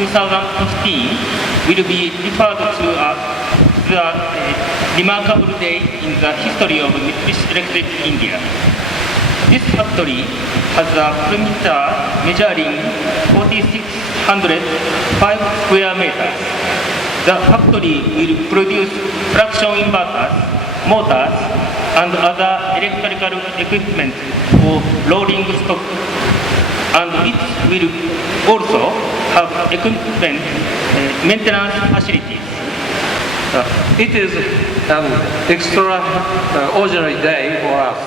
2015 will be referred to as the remarkable day in the history of Mitsubishi Electric India. This factory has a perimeter measuring 4,605 square meters. The factory will produce traction inverters, motors, and other electrical equipment for rolling stock, and it will also have equipment maintenance facilities. It is an extraordinary day for us.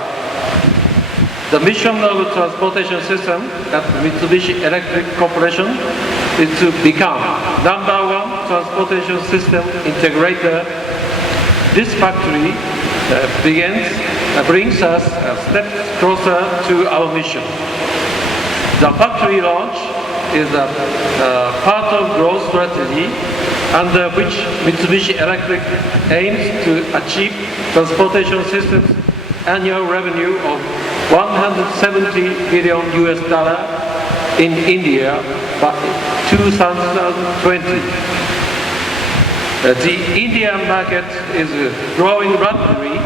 The mission of the transportation system at Mitsubishi Electric Corporation is to become #1 transportation system integrator. This factory brings us a step closer to our mission. The factory launch is a part of growth strategy under which Mitsubishi Electric aims to achieve transportation systems annual revenue of $170 billion in India by 2020. The Indian market is growing rapidly,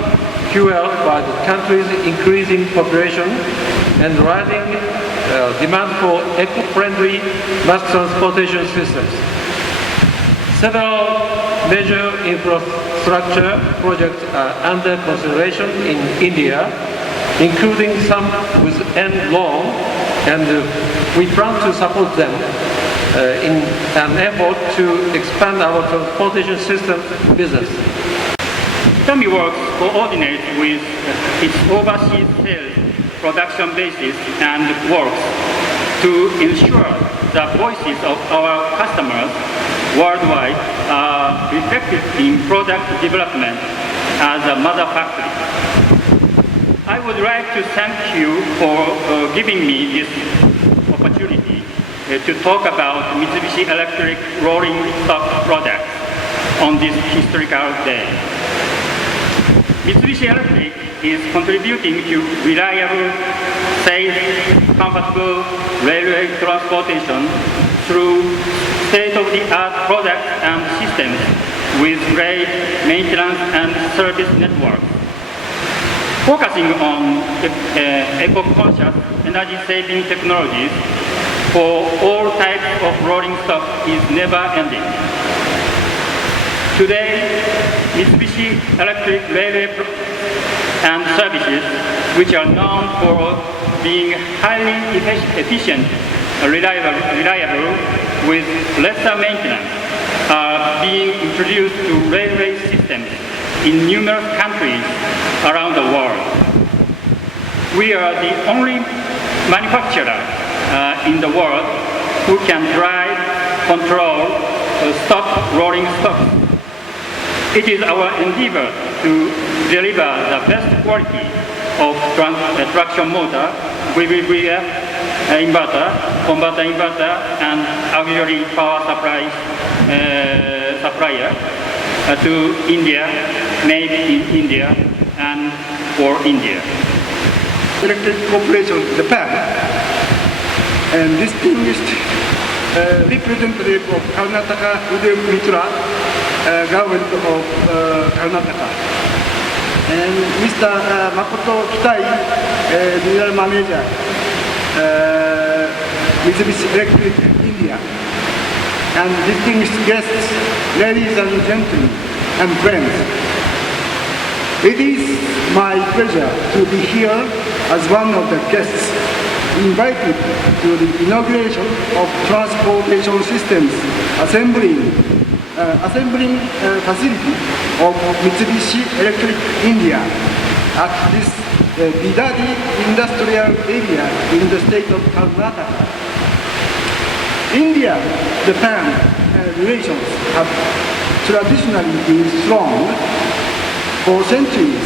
fueled by the country's increasing population and rising demand for eco-friendly mass transportation systems. Several major infrastructure projects are under consideration in India, including some with end loan, and we plan to support them in an effort to expand our transportation system business. Hitachi Works coordinates with its overseas sales production bases and works to ensure the voices of our customers worldwide are reflected in product development as a mother factory. I would like to thank you for giving me this opportunity to talk about Mitsubishi Electric rolling stock products on this historical day. Mitsubishi Electric is contributing to reliable, safe, comfortable railway transportation through state-of-the-art products and systems with great maintenance and service networks. Focusing on eco-conscious, energy-saving technologies for all types of rolling stock is never ending. Today, Mitsubishi Electric Railway and Services, which are known for being highly efficient, reliable with lesser maintenance, are being introduced to railway systems in numerous countries around the world. We are the only manufacturer in the world who can drive, control, rolling stock. It is our endeavor to deliver the best quality of traction motor, VVVF inverter, converter inverter, and auxiliary power supplier to India, made in India, and for India. Electric Corporation Japan and distinguished representative of Karnataka, Uday Mitra, government of Karnataka, and Mr. Makoto Kitai, general manager, Mitsubishi Electric India, and distinguished guests, ladies and gentlemen, and friends. It is my pleasure to be here as one of the guests invited to the inauguration of transportation systems assembling facility of Mitsubishi Electric India at this Bidadi industrial area in the state of Karnataka. India-Japan relations have traditionally been strong. For centuries,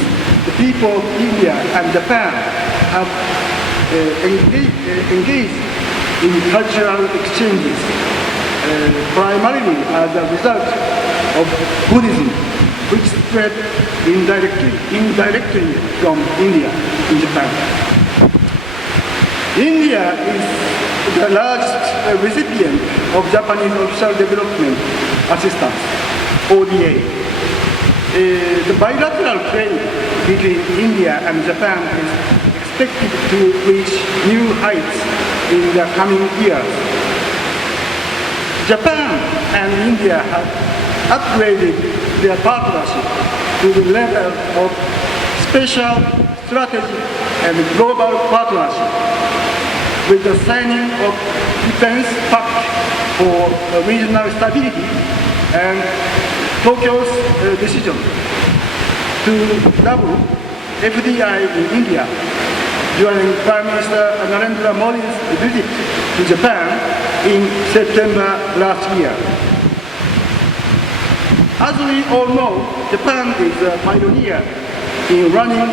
the people of India and Japan have engaged in cultural exchanges, primarily as a result of Buddhism, which spread indirectly from India in Japan. India is the largest recipient of Japanese Official Development Assistance, ODA. The bilateral trade between India and Japan is expected to reach new heights in the coming years. Japan and India have upgraded their partnership to the level of special strategic and global partnership with the signing of Defense Pact for regional stability and Tokyo's decision to double FDI in India during Prime Minister Narendra Modi's visit to Japan in September last year. As we all know, Japan is a pioneer in running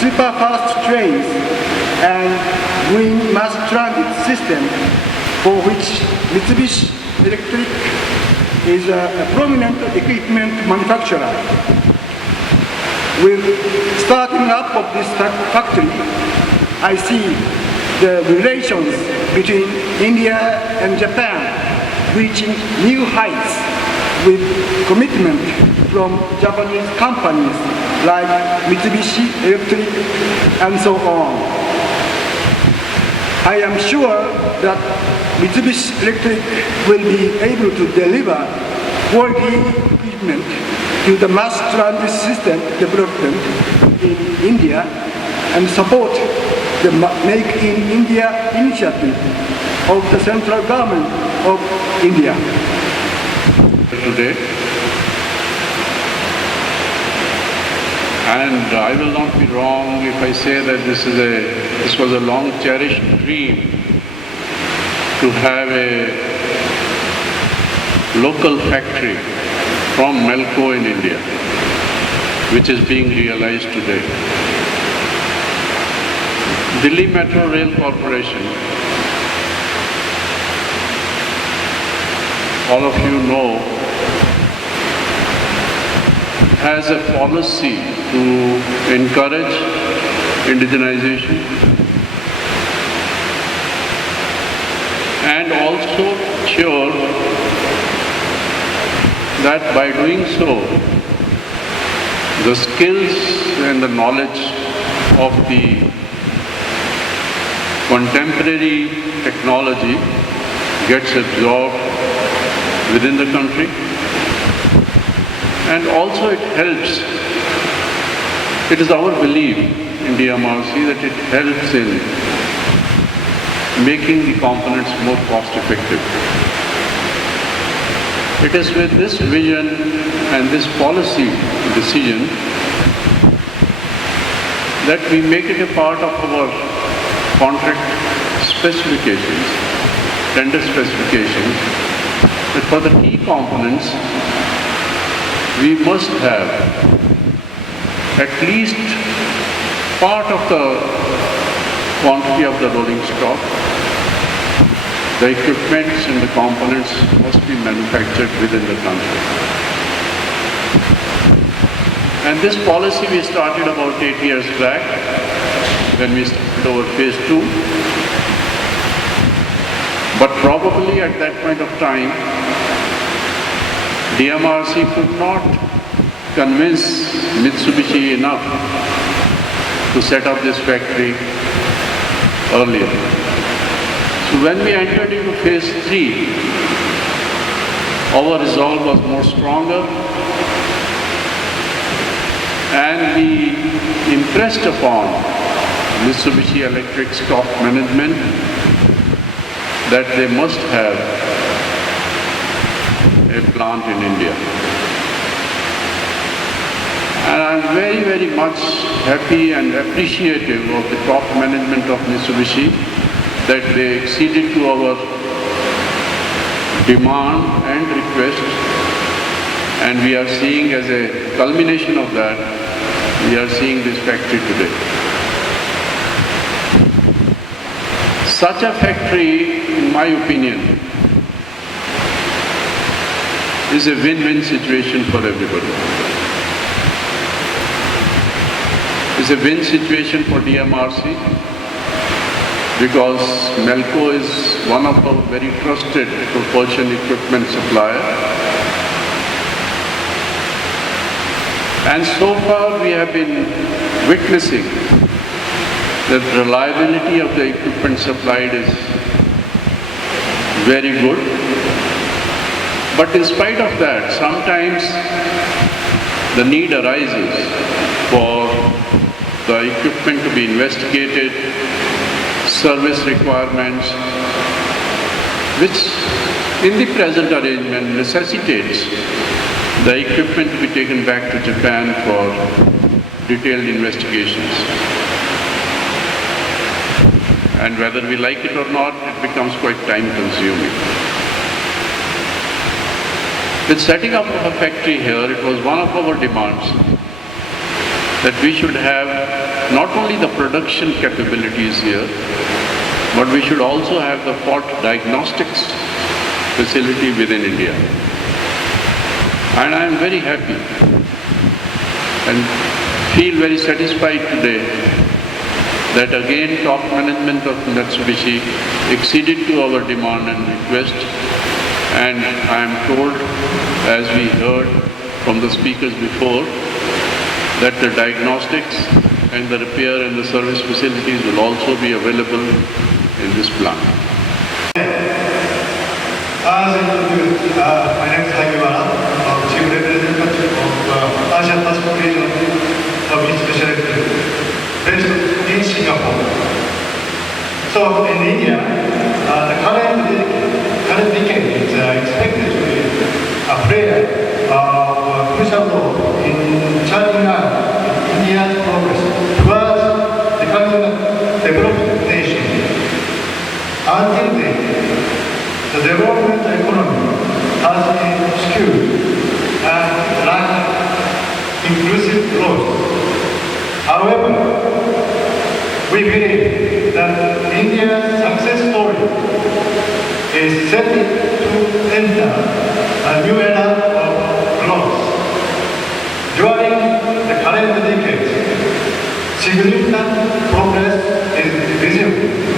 super-fast trains and green mass transit system, for which Mitsubishi Electric is a prominent equipment manufacturer. With starting up of this factory, I see the relations between India and Japan reaching new heights with commitment from Japanese companies like Mitsubishi Electric and so on. I am sure that Mitsubishi Electric will be able to deliver quality equipment to the mass transit system development in India and support the Make in India initiative of the central government of India. Today, and I will not be wrong if I say that this was a long cherished dream to have a local factory from Melco in India, which is being realized today. Delhi Metro Rail Corporation, all of you know, has a policy to encourage indigenization, and also sure that by doing so, the skills and the knowledge of the contemporary technology gets absorbed within the country, and also it helps. It is our belief in DMRC that it helps in making the components more cost effective. It is with this vision and this policy decision that we make it a part of our contract specifications, tender specifications, that for the key components we must have at least part of the quantity of the rolling stock. The equipments and the components must be manufactured within the country. And this policy we started about 8 years back when we started our phase 2. But probably at that point of time, DMRC could not convince Mitsubishi enough to set up this factory earlier. So when we entered into phase 3, our resolve was more stronger, and we impressed upon Mitsubishi Electric's top management that they must have a plant in India. And I'm very, very much happy and appreciative of the top management of Mitsubishi that they acceded to our demand and request, and we are seeing as a culmination of that, we are seeing this factory today. Such a factory, in my opinion, is a win-win situation for everybody. It's a win situation for DMRC because Melco is one of our very trusted propulsion equipment supplier. And so far we have been witnessing that the reliability of the equipment supplied is very good. But in spite of that, sometimes the need arises for the equipment to be investigated, service requirements, which in the present arrangement necessitates the equipment to be taken back to Japan for detailed investigations. And whether we like it or not, it becomes quite time consuming. With setting up of a factory here, it was one of our demands that we should have not only the production capabilities here, but we should also have the fault diagnostics facility within India. And I am very happy and feel very satisfied today that again top management of Mitsubishi acceded to our demand and request, and I am told, as we heard from the speakers before, that the diagnostics and the repair and the service facilities will also be available in this plant. As introduced, my name is Hagiwara, Chief Representative of Asia Pacific region of Mitsubishi Electric, based in Singapore. So in India, the current decade is expected to be a player of crucial role in charting out India's progress towards becoming a developed nation. Until then, the development economy has been skewed and lacked inclusive growth. However, we believe that India's success story is set to enter a new era of growth. During the current decade, significant progress is visible.